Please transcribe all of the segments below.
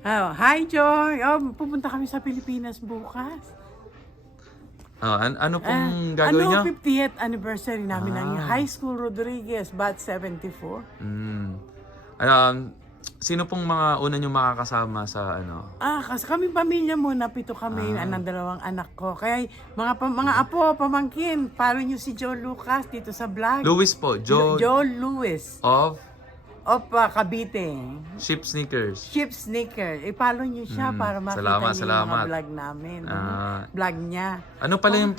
Oh, hi, Joy. Oh, pupunta kami sa Pilipinas bukas. Ano pong gagawin nyo? 50th anniversary namin ng High School Rodriguez, Bat 74. Sino pong mga una nyo makakasama sa ano? Kasi kami pamilya muna, 7 kami, ng 2 anak ko. Kaya mga apo, pamangkin, follow nyo si Joe Lucas dito sa vlog. Louis po, Joe Louis of of Cavite. Ship Sneakers. Ship Sneaker. I-follow nyo siya para makita Salamat, nyo yung salamat. mga vlog namin. Vlog niya. Ano pala yung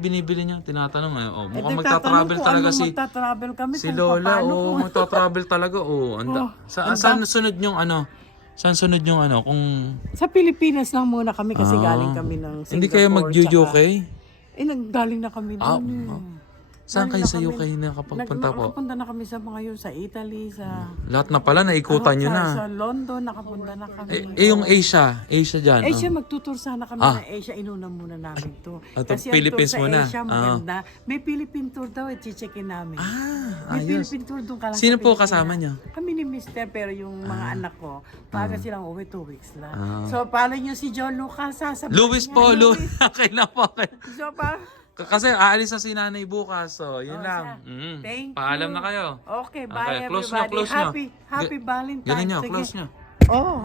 binibili niyo? Tinatanong mukhang Nagtatanong magta-travel ko, talaga magta-travel kami si kung Lola. paano Oo, kung- magta-travel talaga. Saan sunod yung ano? Saan sunod yung ano? Kung Sa Pilipinas lang muna kami kasi galing kami ng Singapore. hindi kayo mag-UK? Naggaling na kami doon Saan kayo sa Galing na UK nakapagpunta po? Nakapunta na kami sa mga yun, sa Italy, sa... Lahat na pala, naikutan nyo na. Sa London, nakapunta na kami. Yung Asia dyan. Asia, magtutur sana kami ng Asia. Inuna muna namin to. Kasi Philippines ang tour sa muna. Asia, maganda. May Philippine tour daw, checkin namin. May ayos. Philippine tour doon ka lang Sino sa po Pilipinas. kasama nyo? Kami ni Mister, pero yung mga anak ko, baga silang uwi 2 weeks lang. So, follow nyo si John Lucas, ha? Sa Louis vlog po, niya. Louis. Okay na po. So, Kasi aalis na si nanay bukas. So, yun lang. Thank Paalam you. na kayo. Okay, bye Okay, close nyo, everybody. close nyo. Happy Valentine's. Ganun nyo, Sige. close nyo. Oh,